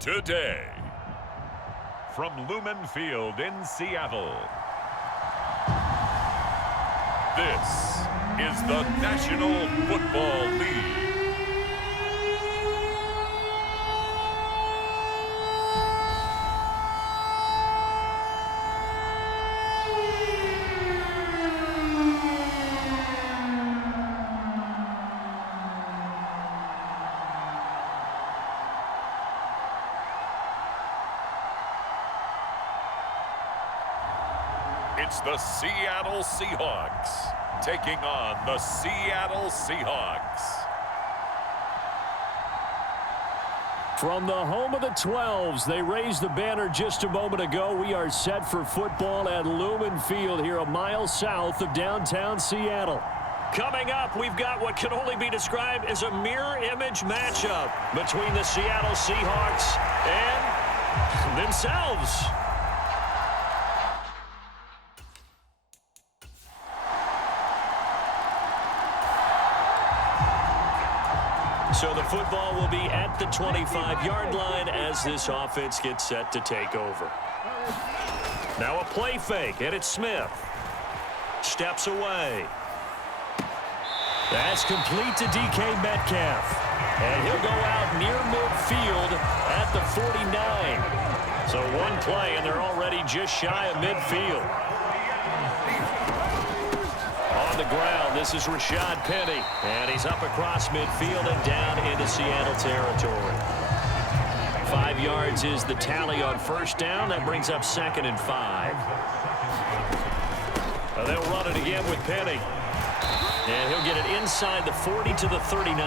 Today, from Lumen Field in Seattle, this is the National Football League. It's the Seattle Seahawks taking on the Seattle Seahawks. From the home of the 12s, they raised the banner just a moment ago. We are set for football at Lumen Field here a mile south of downtown Seattle. Coming up, we've got what can only be described as a mirror image matchup between the Seattle Seahawks and themselves. So the football will be at the 25-yard line as this offense gets set to take over. Now a play fake, and it's Smith. Steps away. That's complete to DK Metcalf. And he'll go out near midfield at the 49. So one play, and they're already just shy of midfield. On the ground, this is Rashad Penny. And he's up across midfield and down into Seattle territory. 5 yards is the tally on first down. That brings up 2nd and 5. They'll run it again with Penny. And he'll get it inside the 40 to the 39.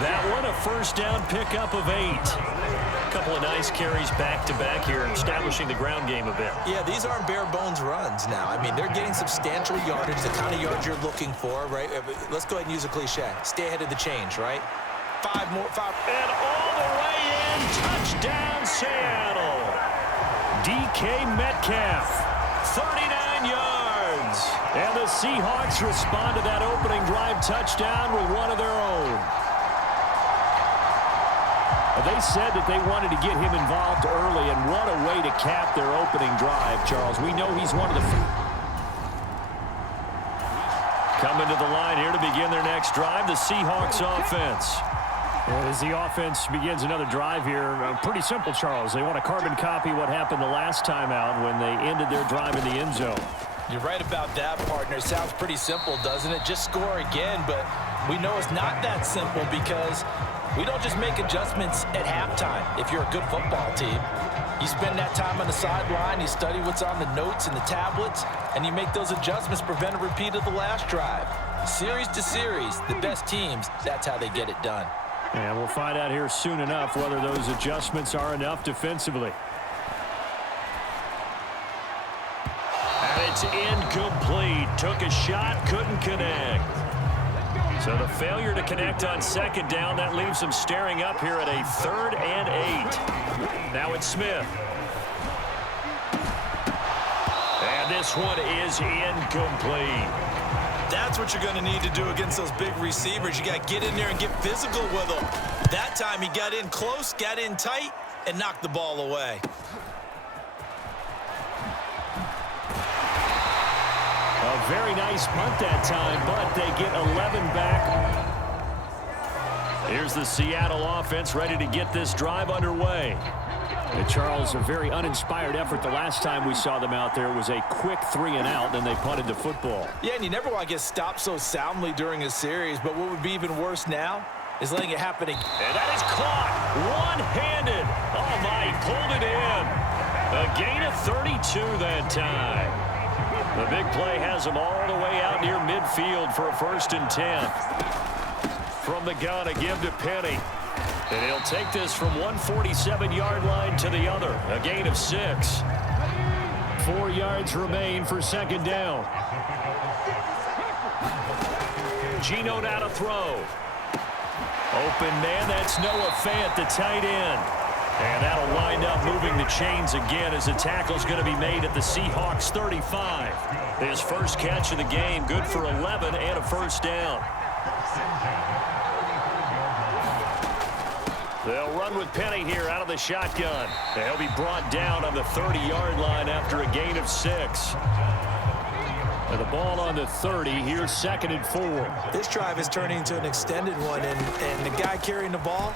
That one a first down pickup of 8. A couple of nice carries back-to-back here, establishing the ground game a bit. Yeah, these aren't bare-bones runs now. I mean, they're getting substantial yardage, the kind of yards you're looking for, right? Let's go ahead and use a cliche. Stay ahead of the change, right? 5 more. And all the way in, touchdown Seattle. DK Metcalf, 39 yards. And the Seahawks respond to that opening drive touchdown with one of their own. They said that they wanted to get him involved early, and what a way to cap their opening drive, Charles. We know he's one of the... Coming to the line here to begin their next drive, the Seahawks offense. As the offense begins another drive here, pretty simple, Charles. They want to carbon copy what happened the last time out when they ended their drive in the end zone. You're right about that, partner. It sounds pretty simple, doesn't it? Just score again, but we know it's not that simple because we don't just make adjustments at halftime if you're a good football team. You spend that time on the sideline, you study what's on the notes and the tablets, and you make those adjustments, prevent a repeat of the last drive. Series to series, the best teams, that's how they get it done. And we'll find out here soon enough whether those adjustments are enough defensively. And it's incomplete. Took a shot, couldn't connect. So the failure to connect on second down, that leaves them staring up here at a 3rd and 8. Now it's Smith. And this one is incomplete. That's what you're going to need to do against those big receivers. You got to get in there and get physical with them. That time he got in close, got in tight, and knocked the ball away. A very nice punt that time, but they get 11 back. Here's the Seattle offense ready to get this drive underway. And Charles, a very uninspired effort. The last time we saw them out there was a quick 3 and out, then they punted the football. Yeah, and you never want to get stopped so soundly during a series, but what would be even worse now is letting it happen again. And that is caught one-handed. Oh, my, he pulled it in. A gain of 32 that time. The big play has him all the way out near midfield for a 1st and 10. From the gun, a give to Penny. And he'll take this from 147-yard line to the other. A gain of 6. 4 yards remain for 2nd down. Geno now to throw. Open man, that's Noah Fant, the tight end. And that'll wind up moving the chains again as the tackle's going to be made at the Seahawks 35. His first catch of the game, good for 11 and a 1st down. They'll run with Penny here out of the shotgun. And he'll be brought down on the 30-yard line after a gain of 6. And the ball on the 30. Here's 2nd and 4. This drive is turning into an extended one, and the guy carrying the ball,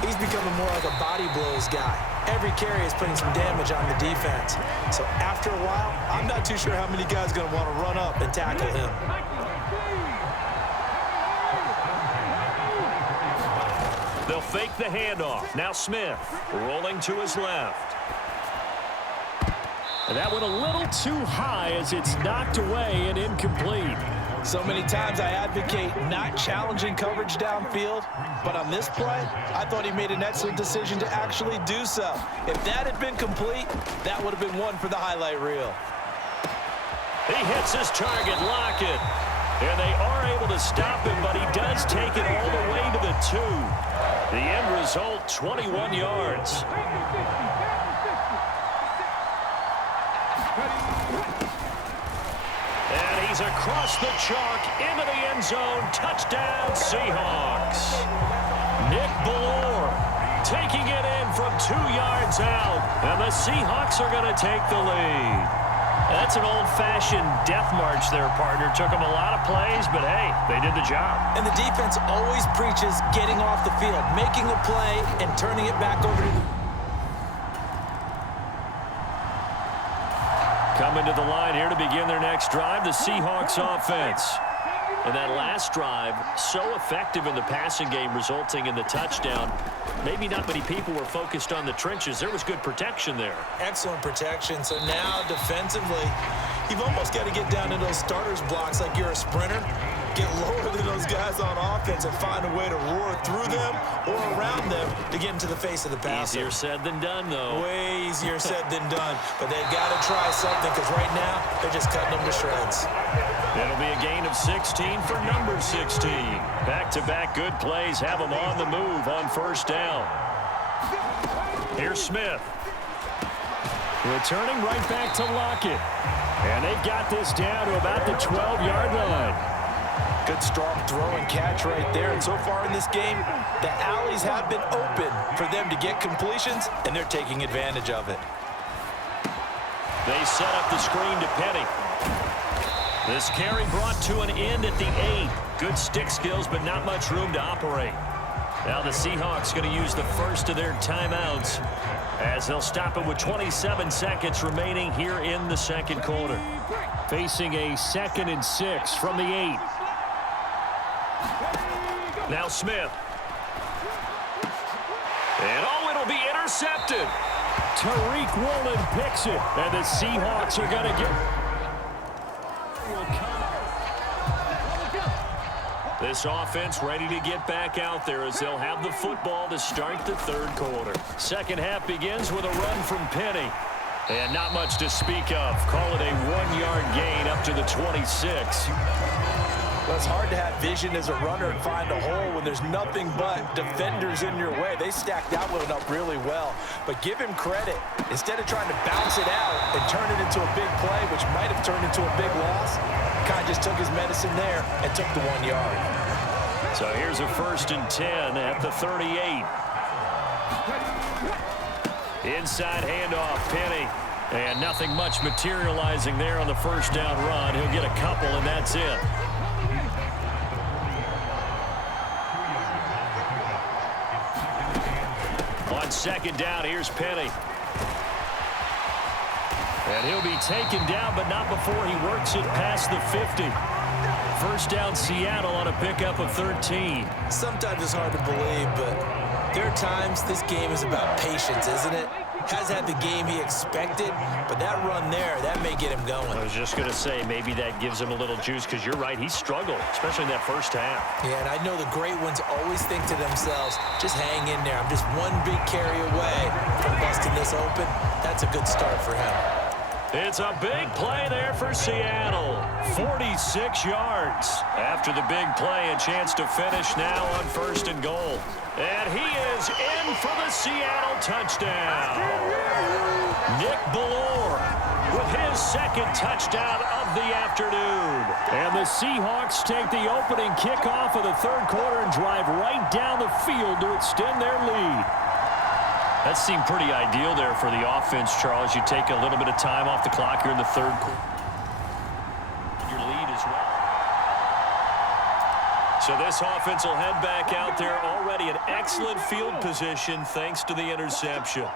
he's becoming more like a body blows guy. Every carry is putting some damage on the defense. So after a while, I'm not too sure how many guys are going to want to run up and tackle him. They'll fake the handoff. Now Smith rolling to his left. And that one a little too high as it's knocked away and incomplete. So many times I advocate not challenging coverage downfield, but on this play, I thought he made an excellent decision to actually do so. If that had been complete, that would have been one for the highlight reel. He hits his target, Lockett. And they are able to stop him, but he does take it all the way to the 2. The end result, 21 yards. And he's across the chalk into the end zone. Touchdown, Seahawks. Nick Ballore taking it in from 2 yards out. And the Seahawks are going to take the lead. That's an old-fashioned death march there, partner. Took them a lot of plays, but hey, they did the job. And the defense always preaches getting off the field, making a play, and turning it back over to the... Coming to the line here to begin their next drive, the Seahawks offense. And that last drive, so effective in the passing game, resulting in the touchdown. Maybe not many people were focused on the trenches. There was good protection there. Excellent protection. So now defensively, you've almost got to get down to those starters blocks like you're a sprinter. Get lower than those guys on offense and find a way to roar through them or around them to get into the face of the passer. Easier said than done, though. Way easier said than done. But they've got to try something because right now they're just cutting them to shreds. It'll be a gain of 16 for number 16. Back-to-back good plays have them on the move on 1st down. Here's Smith. Returning right back to Lockett. And they've got this down to about the 12-yard line. Good strong throw and catch right there. And so far in this game, the alleys have been open for them to get completions, and they're taking advantage of it. They set up the screen to Penny. This carry brought to an end at the 8. Good stick skills, but not much room to operate. Now the Seahawks going to use the first of their timeouts as they'll stop it with 27 seconds remaining here in the 2nd quarter. Facing a 2nd and 6 from the 8. Now Smith. And it'll be intercepted. Tariq Woolen picks it, and the Seahawks are going to get... This offense ready to get back out there as they'll have the football to start the 3rd quarter. Second half begins with a run from Penny. And not much to speak of. Call it a 1-yard gain up to the 26. Well, it's hard to have vision as a runner and find a hole when there's nothing but defenders in your way. They stacked that one up really well. But give him credit. Instead of trying to bounce it out and turn it into a big play, which might have turned into a big loss, kind of just took his medicine there and took the 1 yard. So here's a 1st and 10 at the 38. Inside handoff, Penny. And nothing much materializing there on the 1st down run. He'll get a couple, and that's it. On 2nd down, here's Penny. And he'll be taken down, but not before he works it past the 50. 1st down, Seattle on a pickup of 13. Sometimes it's hard to believe, but There are times this game is about patience, isn't it? Has had the game he expected, but that run there, that may get him going. I was just going to say, maybe that gives him a little juice, because you're right, he struggled, especially in that first half. Yeah, and I know the great ones always think to themselves, just hang in there. I'm just one big carry away from busting this open. That's a good start for him. It's a big play there for Seattle. 46 yards. After the big play, a chance to finish now on 1st and goal. And he is in for the Seattle touchdown. Nick Ballore with his 2nd touchdown of the afternoon. And the Seahawks take the opening kickoff of the 3rd quarter and drive right down the field to extend their lead. That seemed pretty ideal there for the offense, Charles. You take a little bit of time off the clock here in the 3rd quarter. Your lead as well. So this offense will head back out there, already in excellent field position thanks to the interception.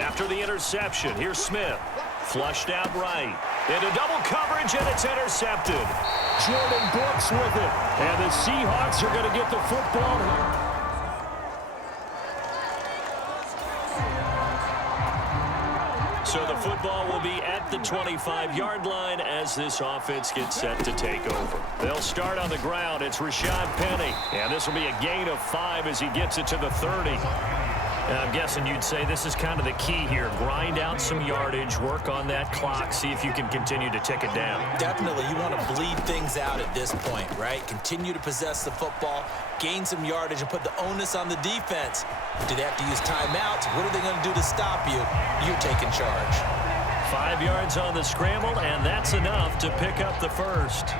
After the interception, here's Smith. Flushed out right. Into double coverage, and it's intercepted. Jordan Brooks with it. And the Seahawks are going to get the football here. So the football will be at the 25-yard line as this offense gets set to take over. They'll start on the ground. It's Rashad Penny. And this will be a gain of 5 as he gets it to the 30. And I'm guessing you'd say this is kind of the key here. Grind out some yardage, work on that clock, see if you can continue to tick it down. Definitely, you want to bleed things out at this point, right? Continue to possess the football, gain some yardage, and put the onus on the defense. Do they have to use timeouts? What are they going to do to stop you? You're taking charge. 5 yards on the scramble, and that's enough to pick up the first.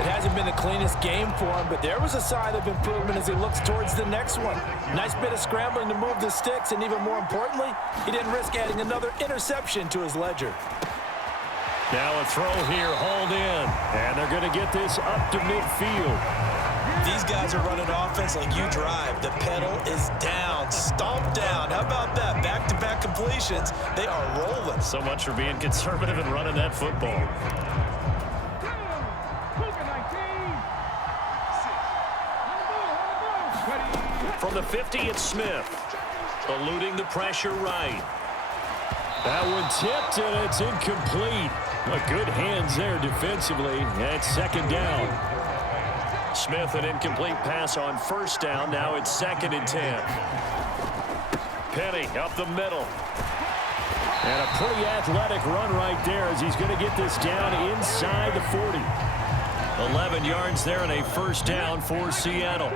It hasn't been the cleanest game for him, but there was a sign of improvement as he looks towards the next one. Nice bit of scrambling to move the sticks, and even more importantly, he didn't risk adding another interception to his ledger. Now a throw here, hauled in, and they're going to get this up to midfield. These guys are running offense like you drive. The pedal is down, stomped down. How about that? Back-to-back completions. They are rolling. So much for being conservative and running that football. From the 50, it's Smith. Eluding the pressure right. That one tipped, and it's incomplete. Good hands there defensively. That's 2nd down. Smith, an incomplete pass on 1st down. Now it's 2nd and 10. Penny up the middle. And a pretty athletic run right there as he's going to get this down inside the 40. 11 yards there and a 1st down for Seattle.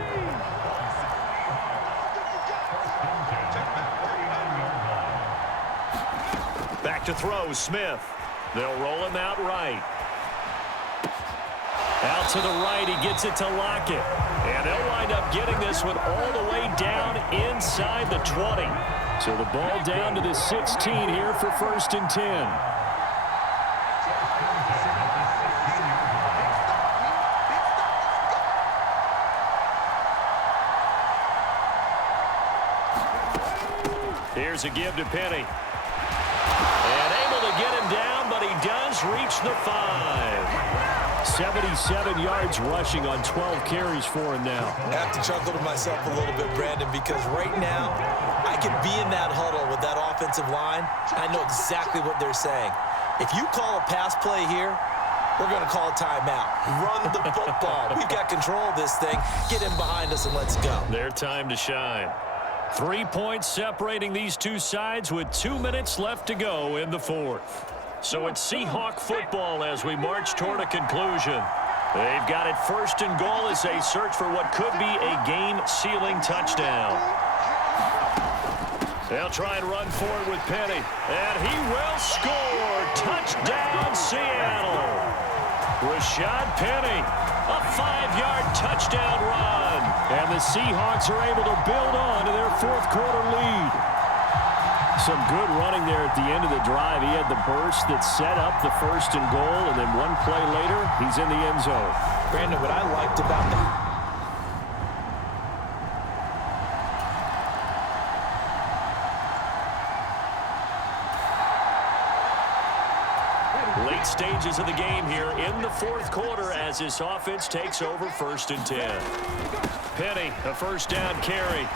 Back to throw, Smith. They'll roll him out right. Out to the right, he gets it to Lockett. And they'll wind up getting this one all the way down inside the 20. So the ball down to the 16 here for 1st and 10. Here's a give to Penny. And able to get him down, but he does reach the 5. 77 yards rushing on 12 carries for him now. I have to chuckle to myself a little bit, Brandon, because right now I could be in that huddle with that offensive line. I know exactly what they're saying. If you call a pass play here, we're going to call a timeout. Run the football. We've got control of this thing. Get him behind us and let's go. Their time to shine. 3 points separating these two sides with 2 minutes left to go in the 4th. So it's Seahawk football as we march toward a conclusion. They've got it 1st and goal as they search for what could be a game-sealing touchdown. They'll try and run for it with Penny. And he will score. Touchdown, Seattle. Rashad Penny, a 5-yard touchdown run. And the Seahawks are able to build on to their 4th quarter lead. Some good running there at the end of the drive. He had the burst that set up the 1st and goal, and then one play later, he's in the end zone. Brandon, what I liked about that. Late stages of the game here in the fourth quarter as this offense takes over 1st and 10. Penny, a first down carry.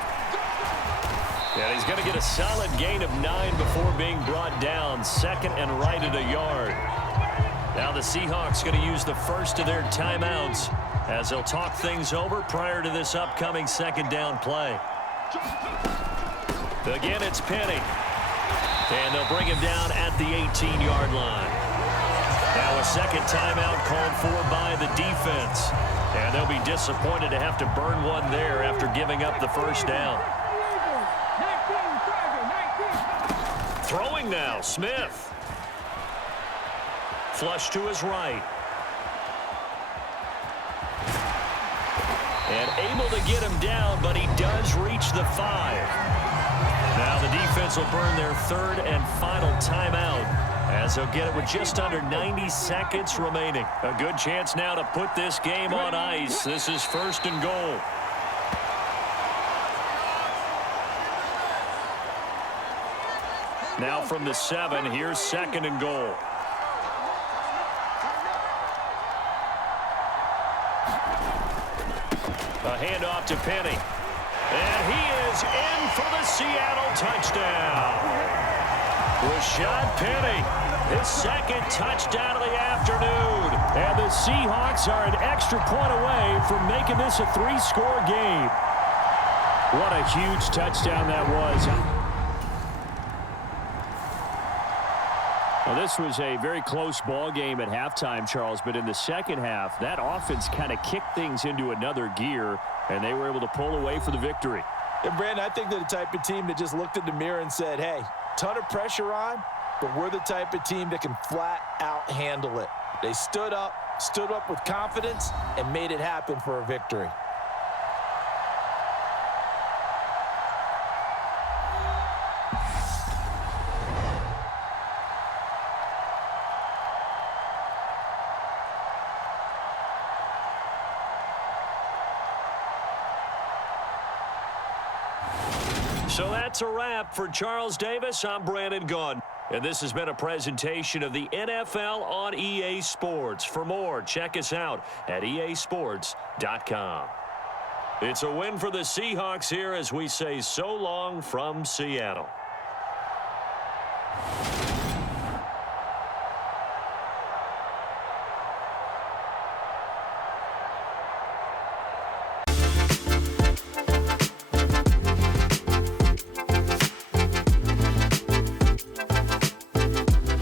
And he's going to get a solid gain of 9 before being brought down. 2nd and right at a yard. Now the Seahawks going to use the first of their timeouts as they'll talk things over prior to this upcoming 2nd down play. Again, it's Penny. And they'll bring him down at the 18-yard line. Now a 2nd timeout called for by the defense. And they'll be disappointed to have to burn one there after giving up the first down. Throwing now, Smith. Flush to his right. And able to get him down, but he does reach the 5. Now the defense will burn their 3rd and final timeout as they'll get it with just under 90 seconds remaining. A good chance now to put this game on ice. This is 1st and goal. Now from the 7, here's 2nd and goal. A handoff to Penny. And he is in for the Seattle touchdown. Rashad Penny, his 2nd touchdown of the afternoon. And the Seahawks are an extra point away from making this a 3-score game. What a huge touchdown that was. Well, this was a very close ball game at halftime, Charles, but in the second half, that offense kind of kicked things into another gear, and they were able to pull away for the victory. And, Brandon, I think they're the type of team that just looked in the mirror and said, hey, ton of pressure on, but we're the type of team that can flat out handle it. They stood up with confidence, and made it happen for a victory. So that's a wrap for Charles Davis. I'm Brandon Gunn. And this has been a presentation of the NFL on EA Sports. For more, check us out at easports.com. It's a win for the Seahawks here as we say so long from Seattle.